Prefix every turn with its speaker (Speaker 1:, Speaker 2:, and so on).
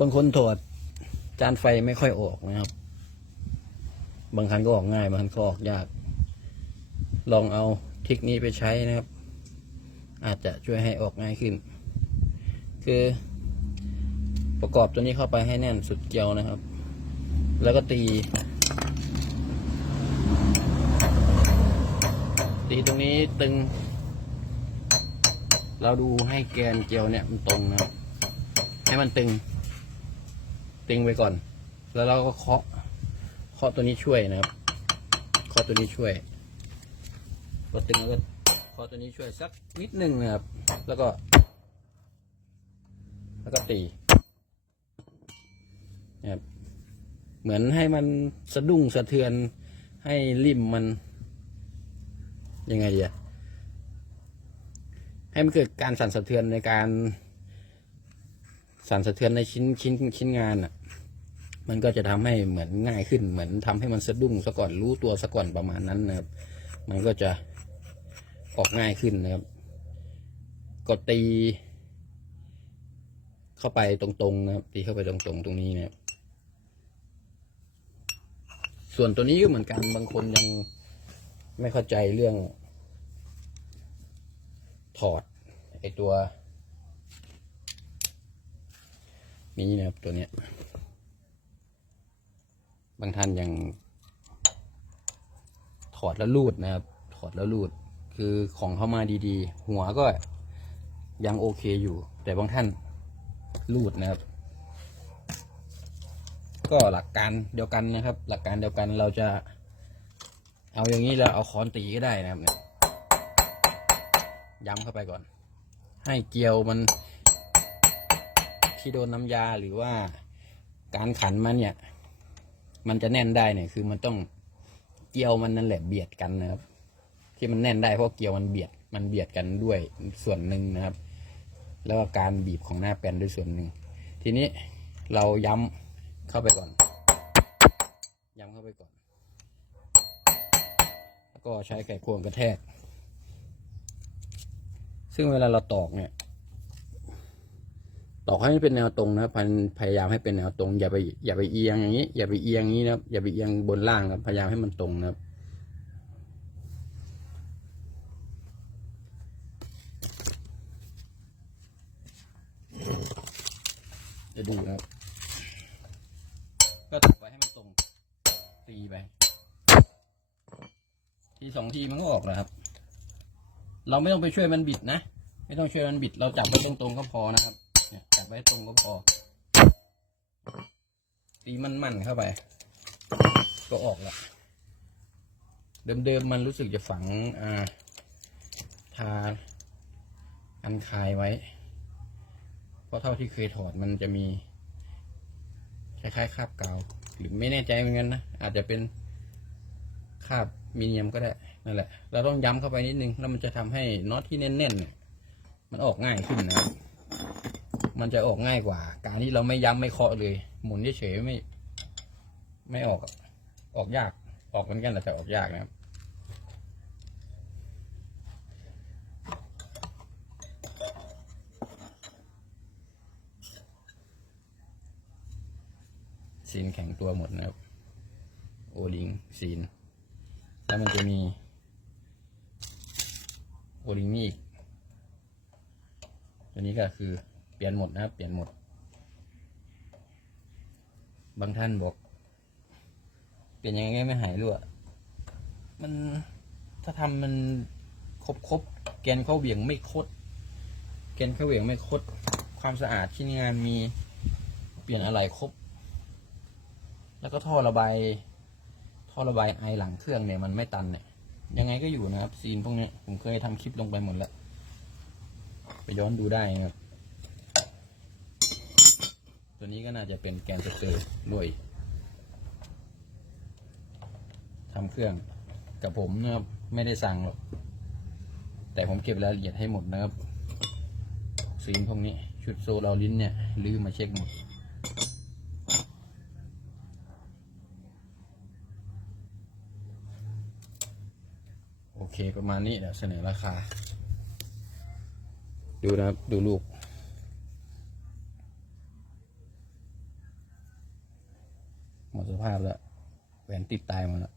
Speaker 1: บางคนถอดจานไฟไม่ค่อยออกนะครับ บางครั้งก็ออกง่าย บางครั้งก็ออกยาก ลองเอาทิคนี้ไปใช้นะครับ อาจจะช่วยให้ออกง่ายขึ้น คือ ประกอบตัวนี้เข้าไปให้แน่นสุดเกลียวนะครับ แล้วก็ตี ตีตรงนี้ตึง เราดูให้แกนเกลียวเนี่ยมันตรงนะครับ ให้มันตึง ตึงไปก่อน แล้วเราก็เคาะ เคาะตัวนี้ช่วยนะครับ เคาะตัวนี้ช่วยพอตึงแล้วก็เคาะตัวนี้ช่วยสักนิดหนึ่งนะครับ แล้วก็ แล้วก็ตีนะครับ เหมือนให้มันสะดุ้งสะเทือน ให้ริมมัน ยังไงดีอะให้มันเกิดการสั่นสะเทือนในการ สั่นสะเทือนในชิ้นชิ้นชิ้นงานอะ มันก็จะทำให้เหมือนง่ายขึ้น เหมือนทำให้มันสะดุ้งซะก่อนรู้ตัวซะก่อนประมาณนั้นนะครับ มันก็จะออกง่ายขึ้นนะครับก็ตี เข้าไปตรงๆนะครับตีเข้าไปตรงๆ ตรงนี้นะครับส่วนตัวนี้ก็เหมือนกันบางคนยังไม่เข้าใจเรื่องถอดไอตัว นี้นะครับตัวเนี้ย บางท่านยัง ถอดแล้วรูดนะครับ ถอดแล้วรูด คือของเข้ามาดีๆ หัวก็ยังโอเคอยู่ แต่บางท่านรูดนะครับ ก็หลักการเดียวกันนะครับ หลักการเดียวกันเราจะ เอาอย่างนี้แล้วเอาค้อนตีก็ได้นะครับเนี่ยย้ำเข้าไปก่อน ให้เกลียวมัน ที่โดนน้ำยาหรือว่าการขันมันเนี่ย มันจะแน่นได้เนี่ย คือมันต้องเกลียวมันนั่นแหละเบียดกันนะครับ ที่มันแน่นได้เพราะเกลียวมันเบียดมันเบียดกันด้วยส่วนหนึ่งนะครับ แล้วก็การบีบของหน้าแปนด้วยส่วนหนึ่งทีนี้เราย้ำเข้าไปก่อน ย้ำเข้าไปก่อน แล้วก็ใช้ไขควงกระแทก ซึ่งเวลาเราตอกเนี่ย ต่อให้มันเป็นแนวตรงนะครับพยายามให้เป็นแนวตรง อย่าไปอย่าไปเอียงอย่างนี้ อย่าไปเอียงอย่างนี้นะครับ อย่าไปเอียงบนล่างครับพยายามให้มันตรงนะครับจะดูนะครับ ก็ตกไปให้มันตรงตีไป ทีสองทีมันก็ออกแล้วครับ เราไม่ต้องไปช่วยมันบิดนะ ไม่ต้องช่วยมันบิด เราจับไว้ตรงๆก็พอนะครับ ไว้ตรงก็พอ ตีมันๆเข้าไป ก็ออกละเดิมๆมันรู้สึกจะฝังอ่าทาอันคายไว้ เพราะเท่าที่เคยถอดมันจะมี คล้ายๆคราบกาว หรือไม่แน่ใจเหมือนกันนะ อาจจะเป็นคราบมีเนียมก็ได้ นั่นแหละ เราต้องย้ำเข้าไปนิดนึง แล้วมันจะทำให้น็อตที่แน่นๆเนี่ยมันออกง่ายขึ้นนะ มันจะออกง่ายกว่า การที่เราไม่ย้ำไม่เคาะเลย หมุนเฉยไม่ ไม่ออก ออกยาก ออกเหมือนกันแต่ออกยากนะครับซีนแข็งตัวหมดนะครับ โอลิงซีน แล้วมันจะมี โอลิงนี่อีกตัวนี้ก็คือ ลี่ยนหมดนะครับ เปลี่ยนหมด บางท่านบอก เปลี่ยนยังไงไม่หายรั่ว มันถ้าทำมันครบครบแกนเข้าเหวี่ยงไม่คด แกนเข้าเหวี่ยงไม่คด ความสะอาดชิ้นงานมีเปลี่ยนอะไรครบ แล้วก็ท่อระบายท่อระบายไอหลังเครื่องเนี่ยมันไม่ตันเนี่ยยังไงก็อยู่นะครับซีนพวกนี้ผมเคยทำคลิปลงไปหมดแล้ว ไปย้อนดูได้นะครับ ตัวนี้ก็น่าจะเป็นแกนสเตอร์ด้วยทำเครื่องกับผมนะครับไม่ได้สั่งหรอก แต่ผมเก็บรายละเอียดให้หมดนะครับซีนพวกนี้ชุดโซลาลิ้นเนี่ยลืมมาเช็คหมดโอเคประมาณนี้เดี๋ยวเสนอราคา ดูนะครับ ดูลูก หมดสภาพแล้วแหวนติดตายหมดแล้ว